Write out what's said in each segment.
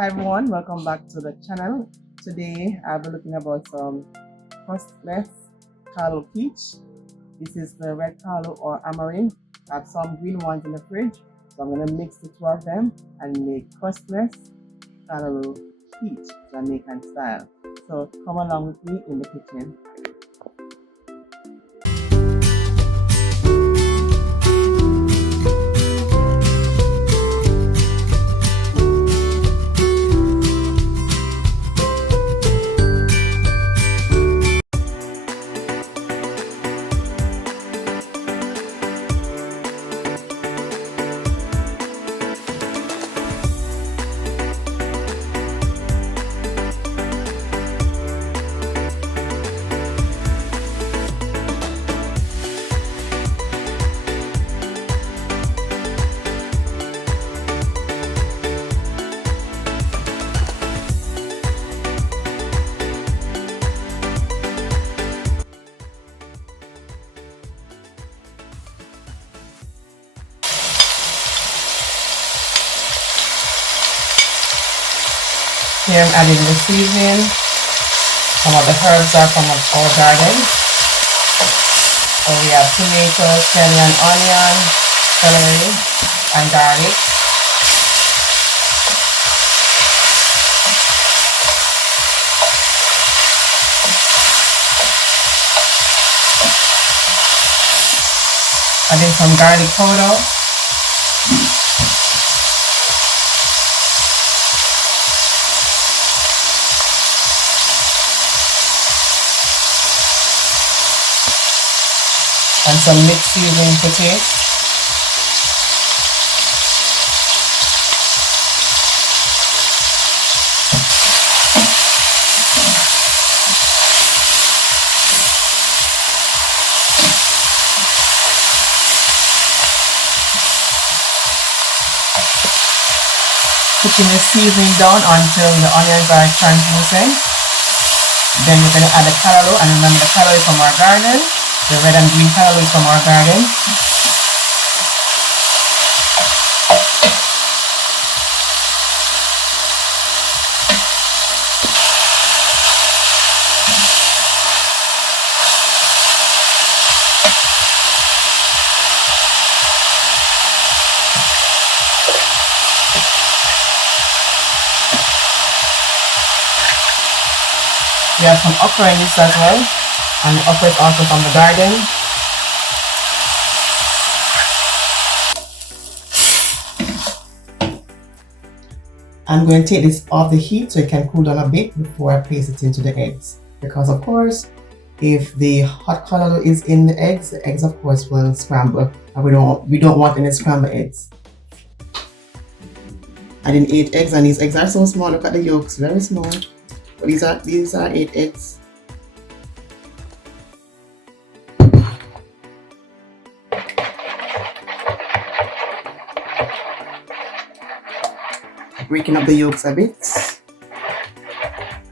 Hi everyone, welcome back to the channel. Today I'll be looking about some crustless Callaloo quiche. This is the red Callaloo or amaranth. I have some green ones in the fridge, so I'm going to mix the two of them and make crustless Callaloo quiche, Jamaican style. So come along with me in the kitchen. Here I'm adding the seasoning. Some of the herbs are from our garden. So we have tomatoes, scallion, onion, celery, and garlic. Adding some garlic powder. And some mixed seasoning to taste. Putting the seasoning down until the onions are translucent. Then we're going to add the callaloo, and remember the callaloo is from our garden. The red and green callaloo is from our garden. We have some okra in this as well, and the okra is also from the garden. I'm going to take this off the heat so it can cool down a bit before I place it into the eggs. Because of course, if the hot callaloo is in the eggs of course will scramble, and we don't want any scrambled eggs. I did 8 eggs, and these eggs are so small. Look at the yolks, very small. But these are 8 eggs. Breaking up the yolks a bit.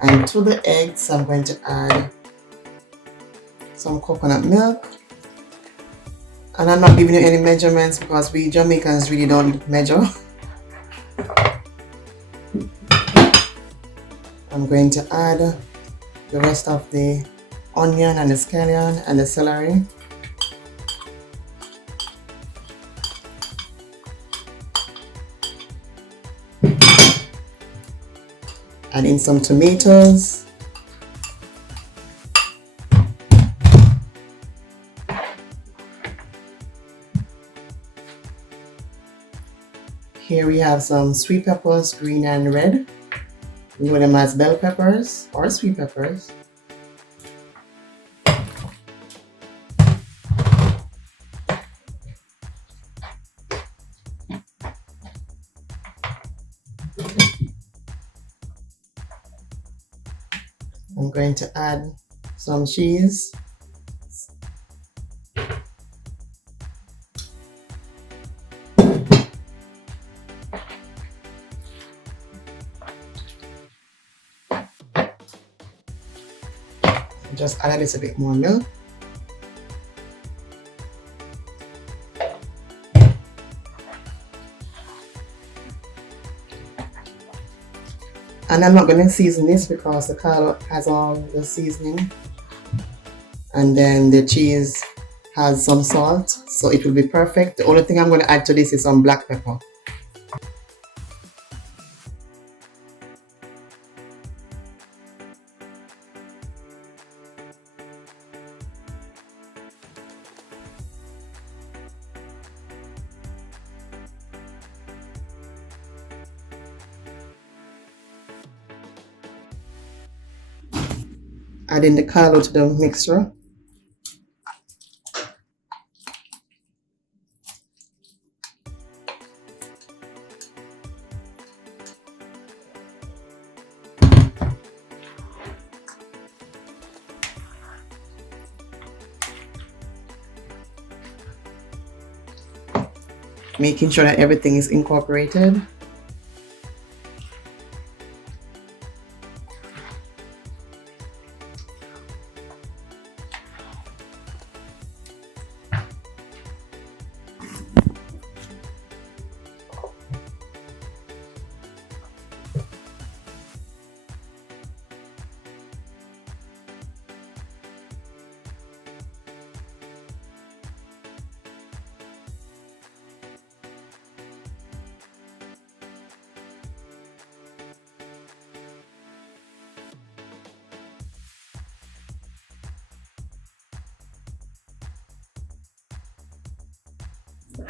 And to the eggs, I'm going to add some coconut milk. And I'm not giving you any measurements because we Jamaicans really don't measure. I'm going to add the rest of the onion and the scallion and the celery. Add in some tomatoes. Here we have some sweet peppers, green and red. We know them as bell peppers or sweet peppers. I'm going to add some cheese. Just add a little bit more milk. And I'm not going to season this because the callaloo has all the seasoning, and then the cheese has some salt, so it will be perfect. The only thing I'm going to add to this is some black pepper. Adding the callaloo to the mixture. Making sure that everything is incorporated.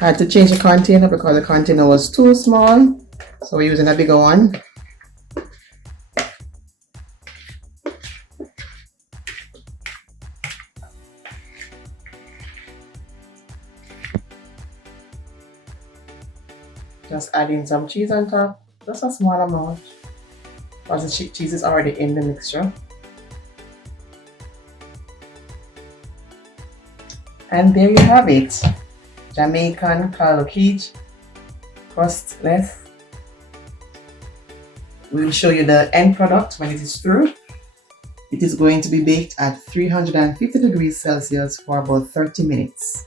I had to change the container because the container was too small, so we're using a bigger one. Just adding some cheese on top, just a small amount, because the cheese is already in the mixture. And there you have it. Jamaican callaloo quiche, crustless. We'll show you the end product when it is through. It is going to be baked at 350 degrees Celsius for about 30 minutes.